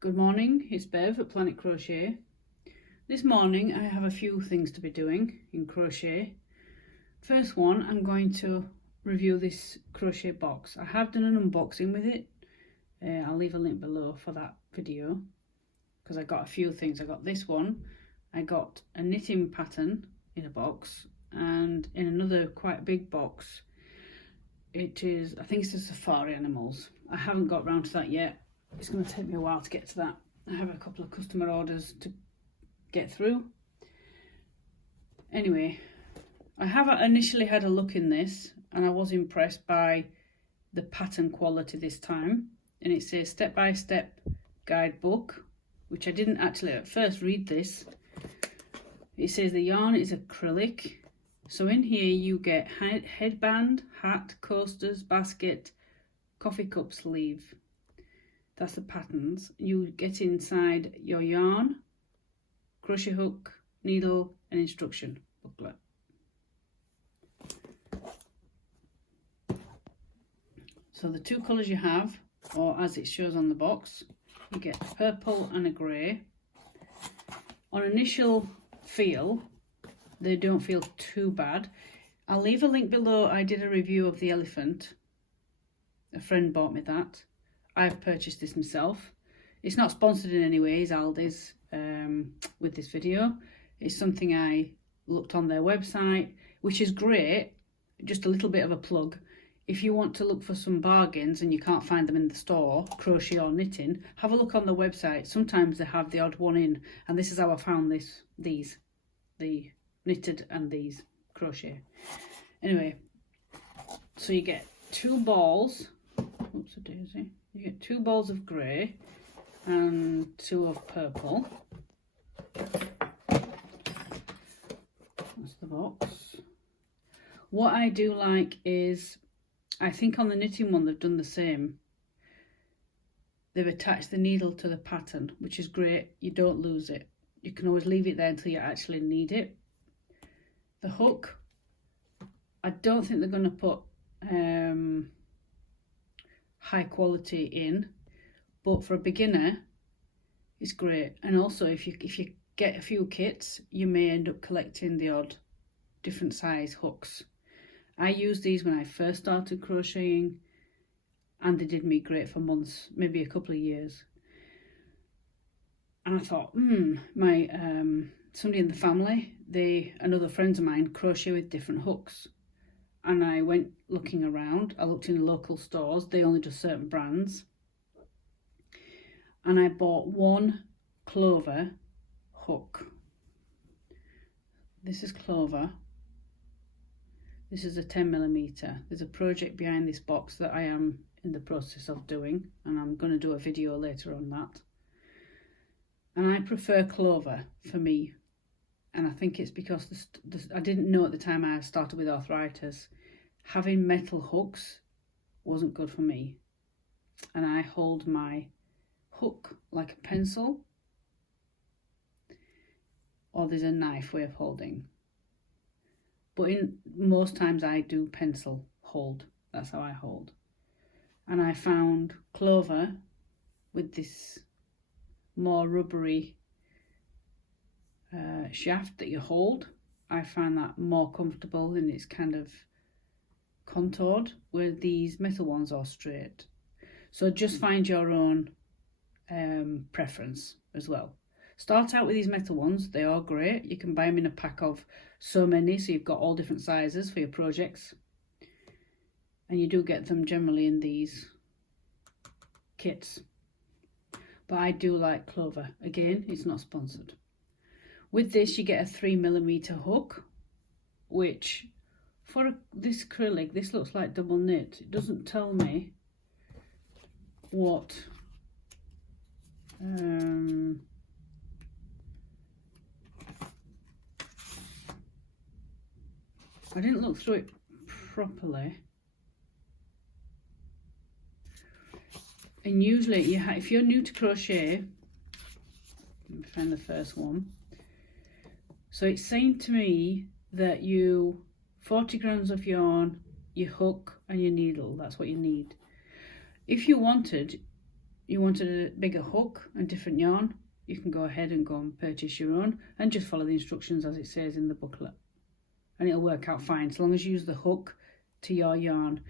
Good morning, it's Bev at Planetcrochet. This morning I have a few things to be doing in crochet. First one, I'm going to review this crochet box. I have done an unboxing with it. I'll leave a link below for that video because I got a few things. I got this one, I got a knitting pattern in a box, and in another quite big box it is, I think it's the safari animals. I haven't got round to that yet. It's going to take me a while to get to that. I have a couple of customer orders to get through. Anyway, I have initially had a look in this and I was impressed by the pattern quality this time. And it says step-by-step guidebook, which I didn't actually at first read this. It says the yarn is acrylic. So in here you get headband, hat, coasters, basket, coffee cup sleeve. That's the patterns. You get inside your yarn, crochet hook, needle and instruction booklet. So the two colours you have, or as it shows on the box, you get purple and a grey. On initial feel, they don't feel too bad. I'll leave a link below. I did a review of the elephant. A friend bought me that. I've purchased this myself. It's not sponsored in any way, it's Aldi's with this video. It's something I looked on their website, which is great. Just a little bit of a plug. If you want to look for some bargains and you can't find them in the store, crochet or knitting, have a look on the website. Sometimes they have the odd one in, and this is how I found these, the knitted and these crochet. Anyway, so you get two balls. Oops a daisy. You get two balls of grey and two of purple. That's the box. What I do like is, I think on the knitting one they've done the same. They've attached the needle to the pattern, which is great. You don't lose it. You can always leave it there until you actually need it. The hook, I don't think they're going to put high quality in, but for a beginner it's great. And also if you get a few kits, you may end up collecting the odd different size hooks. I used these when I first started crocheting and they did me great for months, maybe a couple of years. And I thought, my somebody in the family, another friends of mine crochet with different hooks. And I went looking around. I looked in local stores. They only do certain brands. And I bought one Clover hook. This is Clover. This is a 10mm. There's a project behind this box that I am in the process of doing, and I'm going to do a video later on that. And I prefer Clover for me. And I think it's because I didn't know at the time I started with arthritis, having metal hooks wasn't good for me. And I hold my hook like a pencil, or there's a knife way of holding. But in most times I do pencil hold, that's how I hold. And I found Clover with this more rubbery shaft that you hold. I find that more comfortable and it's kind of contoured, where these metal ones are straight. So just find your own preference as well. Start out with these metal ones. They are great. You can buy them in a pack of so many, so you've got all different sizes for your projects, and you do get them generally in these kits. But I do like Clover. Again, it's not sponsored. With this you get a 3mm hook, which for this acrylic, this looks like double knit. It doesn't tell me what I didn't look through it properly. And usually if you're new to crochet, let me find the first one. So it's saying to me that 40 grams of yarn, your hook and your needle, that's what you need. If you wanted, you wanted a bigger hook and different yarn, you can go ahead and go and purchase your own and just follow the instructions as it says in the booklet, and it'll work out fine, so long as you use the hook to your yarn.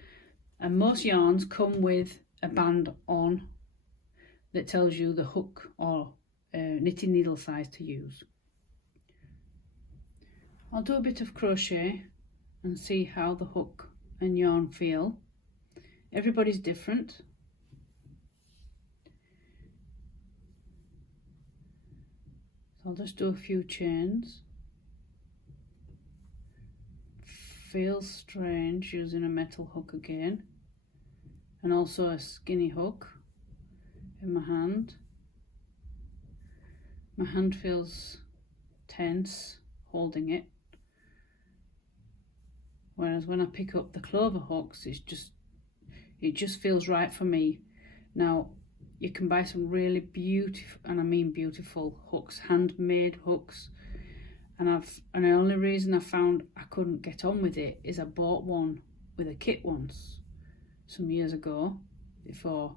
And most yarns come with a band on that tells you the hook or knitting needle size to use. I'll do a bit of crochet and see how the hook and yarn feel. Everybody's different. So I'll just do a few chains. Feels strange using a metal hook again, and also a skinny hook in my hand. My hand feels tense holding it, whereas when I pick up the Clover hooks, it just feels right for me. Now you can buy some really beautiful, and I mean beautiful hooks, handmade hooks, and the only reason I found I couldn't get on with it is I bought one with a kit once some years ago, before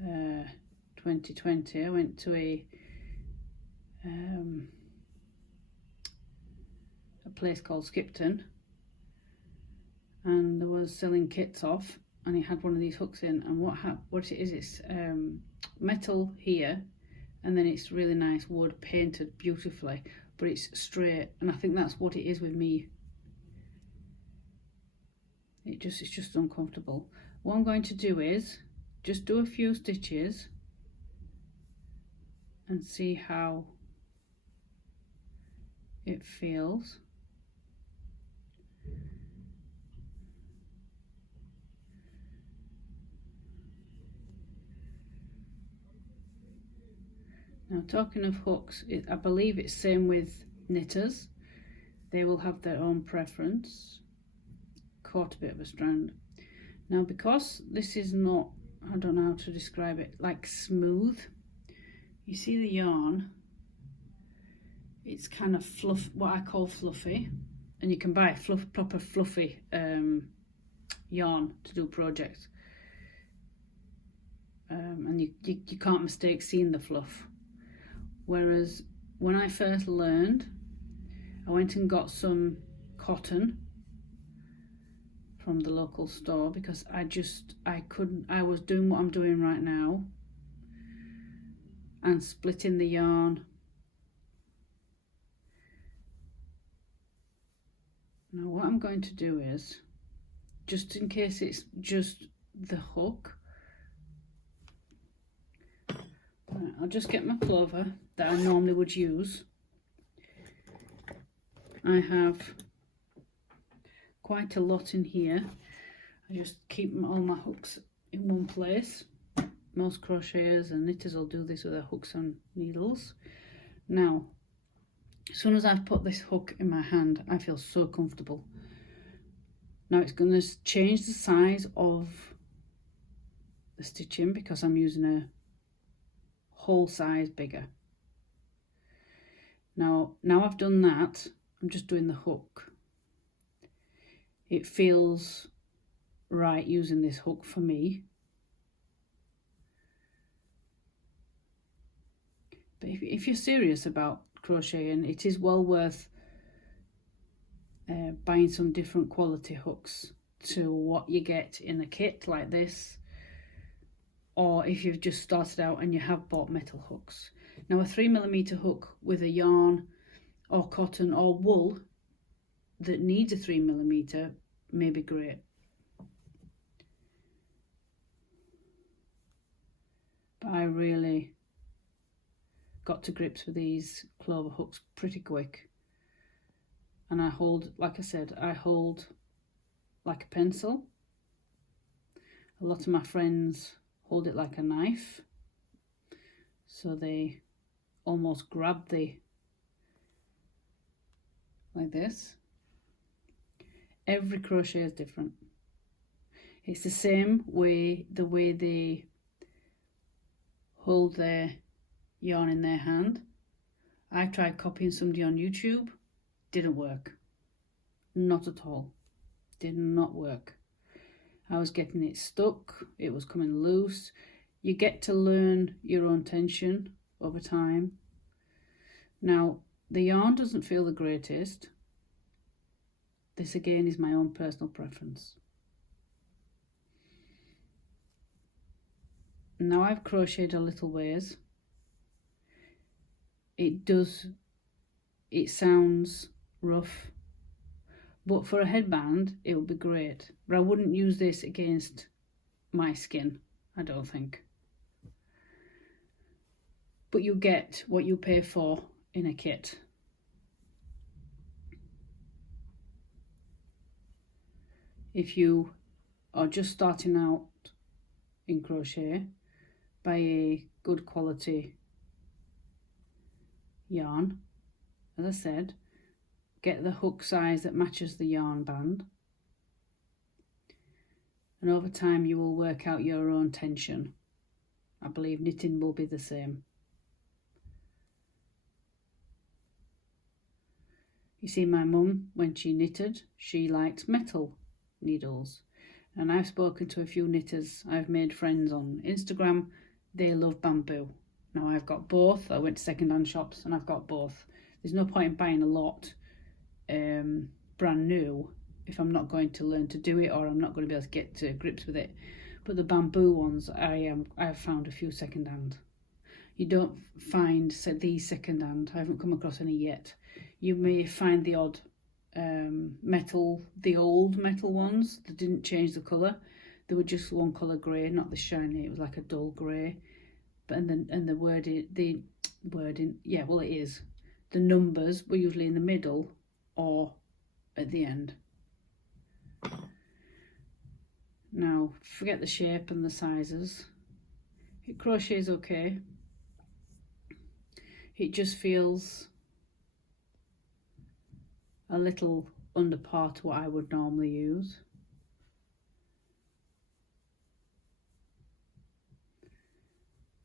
2020. I went to a place called Skipton, and there was selling kits off, and he had one of these hooks in, and what it is, it's metal here, and then it's really nice wood painted beautifully, but it's straight, and I think that's what it is with me. It's just uncomfortable. What I'm going to do is just do a few stitches and see how it feels. Now, talking of hooks, I believe it's same with knitters. They will have their own preference. Caught a bit of a strand. Now, because this is not, I don't know how to describe it, like smooth. You see the yarn, it's kind of fluff, what I call fluffy, and you can buy proper fluffy yarn to do projects, and you can't mistake seeing the fluff. Whereas when I first learned, I went and got some cotton from the local store, because I was doing what I'm doing right now and splitting the yarn. Now what I'm going to do is, just in case it's just the hook, I'll just get my Clover that I normally would use. I have quite a lot in here. I just keep all my hooks in one place. Most crocheters and knitters will do this with their hooks and needles. Now, as soon as I've put this hook in my hand, I feel so comfortable. Now it's going to change the size of the stitching, because I'm using a whole size bigger. Now I've done that, I'm just doing the hook. It feels right using this hook for me. But if you're serious about crocheting, it is well worth buying some different quality hooks to what you get in a kit like this, or if you've just started out and you have bought metal hooks. Now, a 3mm hook with a yarn or cotton or wool that needs a 3mm may be great. But I really got to grips with these Clover hooks pretty quick. And I hold, like I said, I hold like a pencil. A lot of my friends hold it like a knife, so they almost grab like this. Every crochet is different. It's the same way, the way they hold their yarn in their hand. I tried copying somebody on YouTube, didn't work. Not at all. Did not work. I was getting it stuck, it was coming loose. You get to learn your own tension over time. Now, the yarn doesn't feel the greatest. This again is my own personal preference. Now I've crocheted a little ways. It sounds rough, but for a headband it would be great. But I wouldn't use this against my skin, I don't think. But you get what you pay for in a kit. If you are just starting out in crochet, buy a good quality yarn. As I said, get the hook size that matches the yarn band, and over time you will work out your own tension. I believe knitting will be the same. You see, my mum, when she knitted, she liked metal needles, and I've spoken to a few knitters. I've made friends on Instagram. They love bamboo. Now I've got both. I went to second-hand shops and I've got both. There's no point in buying a lot brand new if I'm not going to learn to do it, or I'm not going to be able to get to grips with it. But the bamboo ones, I've found a few second-hand. You don't find these second-hand. I haven't come across any yet. You may find the odd metal, the old metal ones that didn't change the colour. They were just one colour grey, not the shiny. It was like a dull grey. But and the wording, yeah, well, it is. The numbers were usually in the middle or at the end. Now, forget the shape and the sizes. It crochets okay. It just feels a little under par to what I would normally use.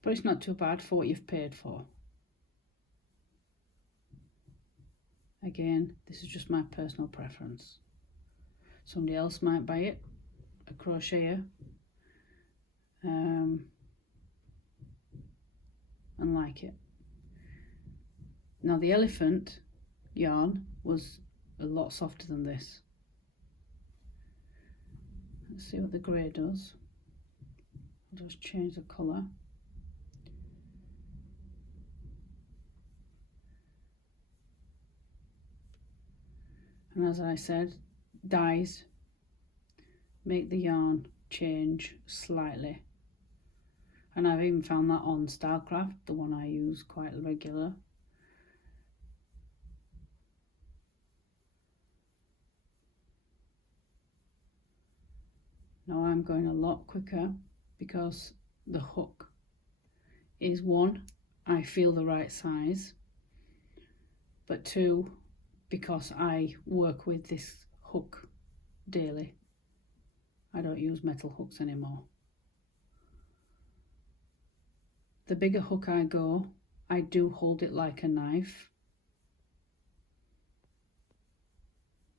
But it's not too bad for what you've paid for. Again, this is just my personal preference. Somebody else might buy it, a crocheter, and like it. Now the elephant yarn was a lot softer than this. Let's see what the grey does. I'll just change the colour. And as I said, dyes make the yarn change slightly. And I've even found that on Stylecraft, the one I use quite regular. Now I'm going a lot quicker because the hook is, one, I feel the right size, but two, because I work with this hook daily. I don't use metal hooks anymore. The bigger hook I go, I do hold it like a knife.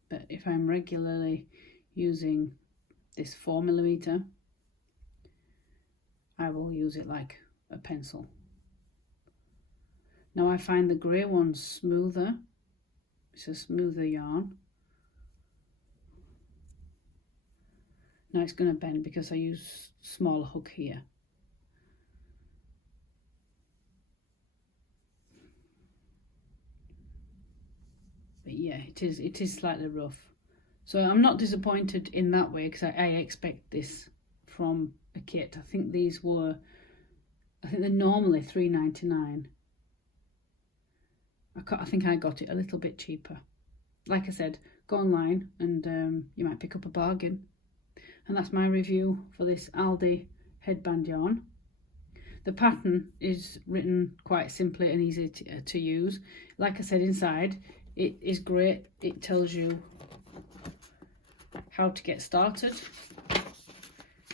But if I'm regularly using this 4mm, I will use it like a pencil. Now I find the grey one smoother. It's a smoother yarn. Now it's going to bend because I use smaller hook here. But yeah, it is slightly rough. So I'm not disappointed in that way, because I expect this from a kit. I think they're normally £3.99. I think I got it a little bit cheaper. Like I said, go online and you might pick up a bargain. And that's my review for this Aldi headband yarn. The pattern is written quite simply and easy to use. Like I said, inside it is great. It tells you how to get started,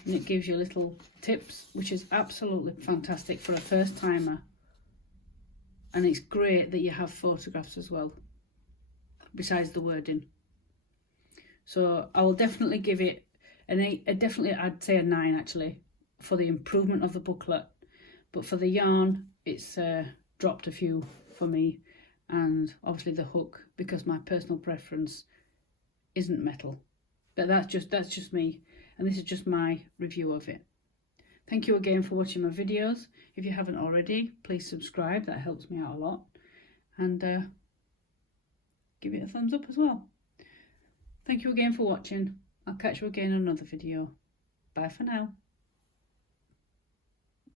and it gives you little tips, which is absolutely fantastic for a first timer. And it's great that you have photographs as well, besides the wording. So I will definitely give it an 8, definitely I'd say a 9 actually, for the improvement of the booklet. But for the yarn, it's dropped a few for me, and obviously the hook, because my personal preference isn't metal. But that's just me, and this is just my review of it. Thank you again for watching my videos. If you haven't already, please subscribe, that helps me out a lot. And give it a thumbs up as well. Thank you again for watching. I'll catch you again in another video. Bye for now.